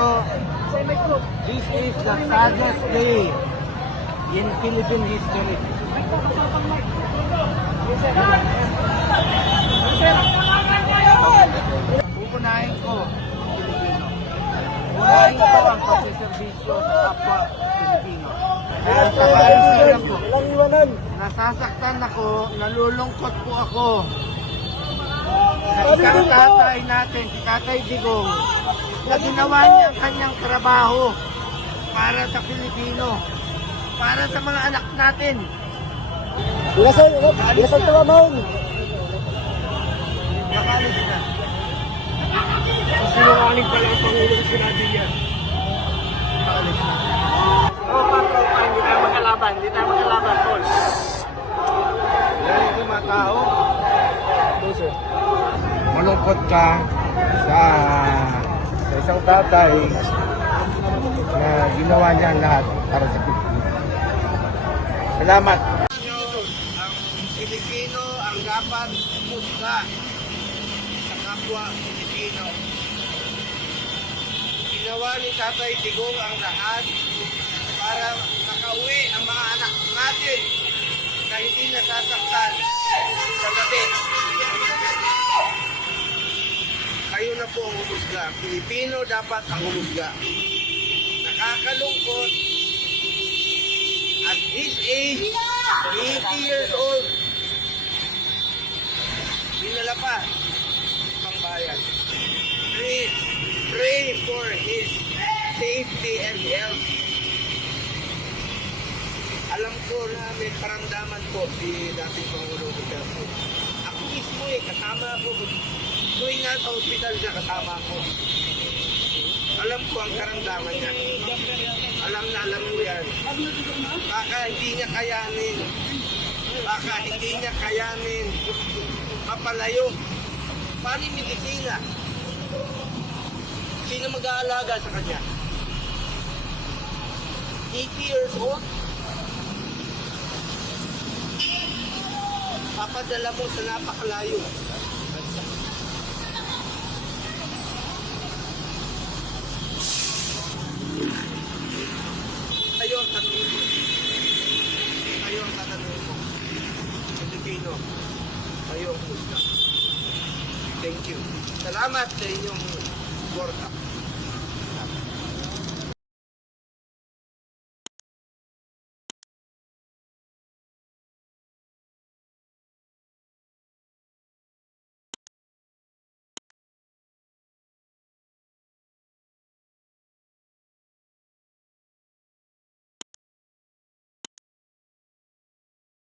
Filipino, this is the saddest day in Philippine history. Pupunahin ko Pilipino. Pupunahin ko ang pagsiservisyo sa kapwa Pilipino. Kaya sa kaalisayan ko, nasasaktan ako, nalulungkot po ako. Sa isang tatay natin, si Tatay Digong, na ginawa niya ang kanyang trabaho para sa Pilipino, para sa mga anak natin. Bilasan, bilasan ka mamon. Nakalis na. Sinungaling pala ang Pangulong sinabi niya. Nakalis na. Tropa, tropa, hindi tayo magkalaban, hindi tayo magkalaban, tol. Yan yung mga tao. Malungkot ka sa isang tatay na ginawa niya lahat para sa Pilipino. Salamat. Ang Pilipino ang dapat musga sa kapwa Pilipino. Ginawa ni Tatay Digong ang lahat para makauwi ang mga anak natin na hindi nasasaktan sa gabi. Kayo na po ang humusga. Ang Pilipino dapat ang humusga. Nakakalungkot at his age, 80 years old, dinala pa pang bayan. Please, pray for his safety and health. Alam ko na may paramdaman po si dating Pangulo Duterte. Ako mismo eh, kasama ako. Tuwing nasa hospital siya, kasama ako. Alam ko ang karamdaman niya. Alam na alam ko yan. Baka hindi niya kayanin. Baka hindi niya kayanin. Mapalayo. Paano medisina? Sino mag-aalaga sa kanya? 80 years old? Papadala mo sa napakalayo. Ko. Kayo ang tatanungin ko. Pilipino. Kayo ang musga. Thank you. Salamat sa inyong